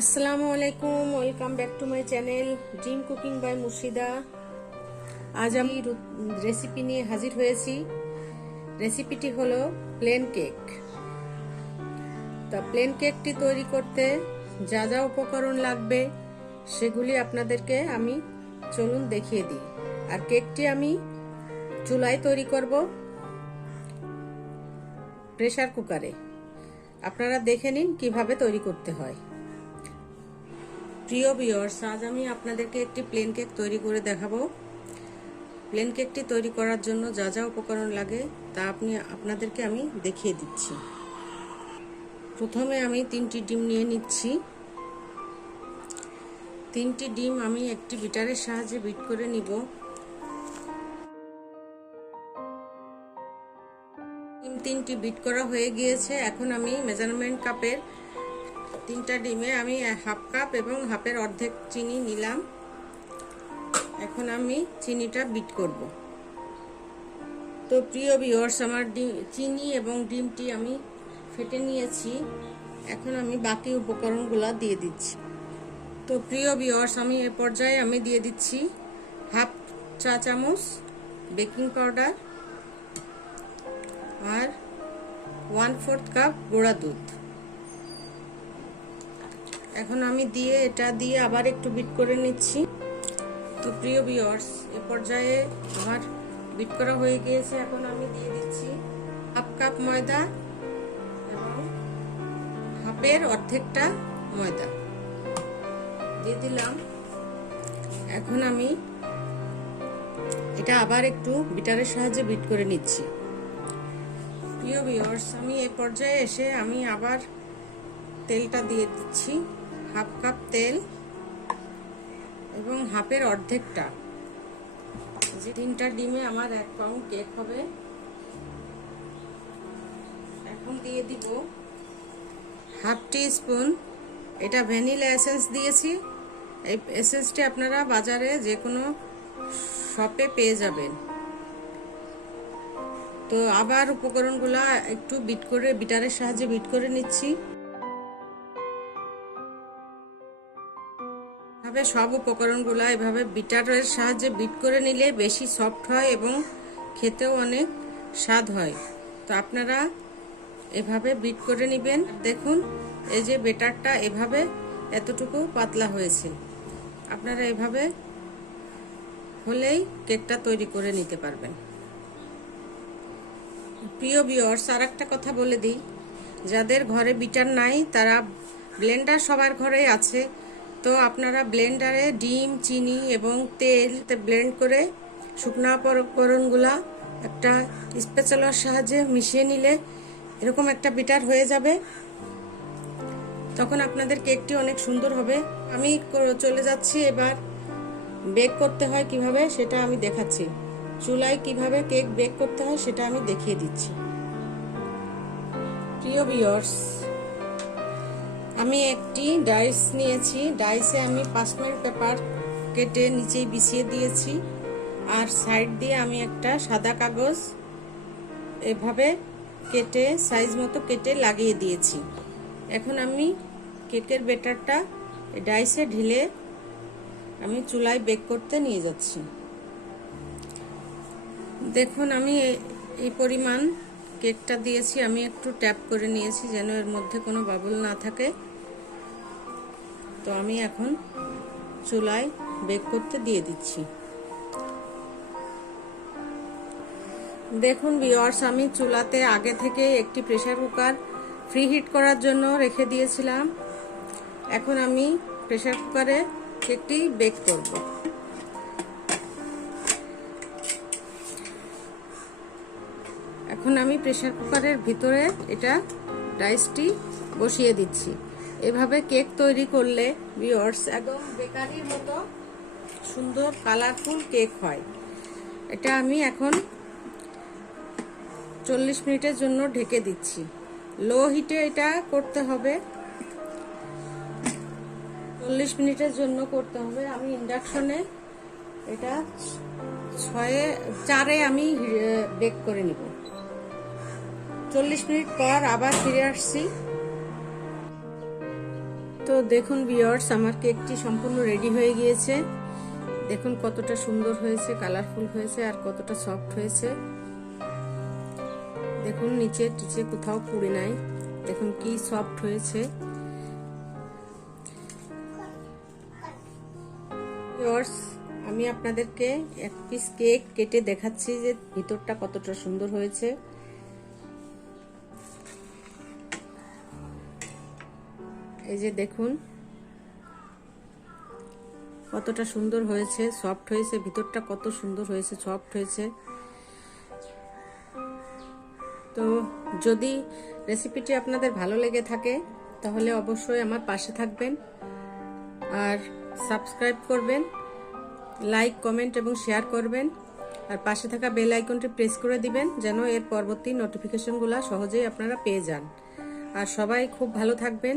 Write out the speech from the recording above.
আসসালামু আলাইকুম, welcome back to my channel dream cooking by Murshida. আজ আমি রেসিপি নিয়ে হাজির হয়েছি। রেসিপিটি হলো প্লেন কেক তা প্লেন কেকটি তৈরি করতে যা যা উপকরণ লাগবে, সেগুলি আপনাদেরকে আমি চলুন দেখিয়ে দিই। আর কেকটি আমি চুলায় তৈরি করব প্রেশার কুকারে আপনারা দেখে নিন কীভাবে তৈরি করতে হয়। প্রিয় ভিউয়ার্স আজ আমি আপনাদেরকে একটি প্লেন কেক তৈরি করে দেখাবো। প্লেন কেকটি তৈরি করার জন্য যা যা উপকরণ লাগে, তা আপনি, আপনাদেরকে আমি দেখিয়ে দিচ্ছি। প্রথমে আমি তিনটি ডিম নিয়ে নিচ্ছি। তিনটি ডিম আমি একটি বিটারের সাহায্যে বিট করে নিব। তিনটি বিট করা হয়ে গিয়েছে। এখন আমি মেজারমেন্ট কাপের তিনটা ডিমে আমি হাফ কাপ এবং হাফের অর্ধেক চিনি নিলাম। এখন আমি চিনিটা বিট করব। তো প্রিয় ভিউয়ার্স আমার চিনি এবং ডিমটি আমি ফেটে নিয়েছি। এখন আমি বাকি উপকরণগুলো দিয়ে দিচ্ছি। তো প্রিয় ভিউয়ার্স আমি এ পর্যায়ে আমি দিয়ে দিচ্ছি হাফ চা চামচ বেকিং পাউডার আর ওয়ান ফোর্থ কাপ গুঁড়া দুধ। এখন আমি দিয়ে এটা দিয়ে আবার একটু বিট করে নিচ্ছি। তো প্রিয় ভিউয়ার্স এ পর্যায়ে আমার বিট করা হয়ে গিয়েছে। এখন আমি দিয়ে দিচ্ছি হাফ কাপ ময়দা এবং হাফের অর্ধেকটা ময়দা। দিয়ে দিলাম। এখন আমি এটা আবার একটু বিটারের সাহায্যে বিট করে নিচ্ছি। প্রিয় ভিউয়ার্স আমি এ পর্যায়ে এসে আমি আবার তেলটা দিয়ে দিচ্ছি। হাফ কাপ তেল এবং হাফের অর্ধেকটা। যে তিনটা ডিমে আমার এক পাউন্ড কেক হবে। এখন দিয়ে দিব হাফ টি স্পুন এটা ভ্যানিলা এসেন্স দিয়েছি। এই এসেন্সটি আপনারা বাজারে যে কোনো শপে পেয়ে যাবেন। তো আবার উপকরণগুলা একটু বিট করে, বিটারের সাহায্যে বিট করে নিচ্ছি। এভাবে সব উপকরণগুলো এভাবে বিটারের সাহায্যে বিট করে নিলে বেশি সফট হয় এবং খেতেও অনেক স্বাদ হয়। তো আপনারা এভাবে বিট করে নেবেন। দেখুন, এই যে বেটারটা এভাবে এতটুকু পাতলা হয়েছে। আপনারা এভাবে হলেই কেকটা তৈরি করে নিতে পারবেন। প্রিয় বিয়র্স আর একটা কথা বলে দিই। যাদের ঘরে বিটার নাই, তারা ব্লেন্ডার সবার ঘরেই আছে। তো আপনারা ব্লেন্ডারে ডিম, চিনি এবং তেল ব্লেন্ড করে শুকনা উপকরণগুলা একটা স্পেচালার সাহায্যে মিশিয়ে নিলে এরকম একটা বিটার হয়ে যাবে। তখন আপনাদের কেকটি অনেক সুন্দর হবে। আমি চলে যাচ্ছি এবার বেক করতে হয় কীভাবে সেটা আমি দেখাচ্ছি। চুলায় কীভাবে কেক বেক করতে হয় সেটা আমি দেখিয়ে দিচ্ছি। প্রিয় বিয়র্স আমি একটি ডাইস নিয়েছি। ডাইসে আমি পাঁচমের পেপার কেটে নিচেই বিছিয়ে দিয়েছি। আর সাইড দিয়ে আমি একটা সাদা কাগজ এভাবে কেটে, সাইজ মতো কেটে লাগিয়ে দিয়েছি। এখন আমি কেকের বেটারটা ডাইসে ঢিলে আমি চুলায় বেক করতে নিয়ে যাচ্ছি। দেখুন, আমি এই পরিমাণ কেকটা দিয়েছি, আমি একটু ট্যাপ করে নিয়েছি যেন এর মধ্যে কোনো বাবুল না থাকে। তো আমি এখন চুলায় বেক করতে দিয়ে দিচ্ছি। দেখুন বিয়ার্স আমি চুলাতে আগে থেকে একটি প্রেসার কুকার ফ্রি হিট করার জন্য রেখে দিয়েছিলাম। এখন আমি প্রেসার কুকারে কেকটি বেক করব। এখন আমি প্রেসার কুকারের ভিতরে এটা রাইসটি বসিয়ে দিচ্ছি। এভাবে কেক তৈরি করলে ভিওর্স একদম বেকারির মতো সুন্দর কালারফুল কেক হয়। এটা আমি এখন চল্লিশ মিনিটের জন্য ঢেকে দিচ্ছি। লো হিটে এটা করতে হবে। চল্লিশ মিনিটের জন্য করতে হবে। আমি ইন্ডাকশনে এটা ছয়ে, চারে আমি বেক করে নিব। চল্লিশ মিনিট পর আবার ফিরে আসছি। তো দেখুন ভিওর্স আমার কেকটি সম্পূর্ণ রেডি হয়ে গিয়েছে। দেখুন কতটা সুন্দর হয়েছে কালারফুল হয়েছে আর কতটা সফট হয়েছে। দেখুন নিচে টিচে কোথাও পুড়ে নাই। দেখুন কি সফট হয়েছে। আমি আপনাদেরকে এক পিস কেক কেটে দেখাচ্ছি যে ভিতরটা কতটা সুন্দর হয়েছে। এই যে দেখুন। কতটা সুন্দর হয়েছে সফট হয়েছে, ভিতরটা কত সুন্দর হয়েছে সফট হয়েছে। তো যদি রেসিপিটি আপনাদের ভালো লেগে থাকে, তাহলে অবশ্যই আমার পাশে থাকবেন আর সাবস্ক্রাইব করবেন লাইক কমেন্ট এবং শেয়ার করবেন। আর পাশে থাকা বেল আইকনটি প্রেস করে দিবেন, যেন এর পরবর্তী নোটিফিকেশনগুলো সহজেই আপনারা পেয়ে যান। আর সবাই খুব ভালো থাকবেন।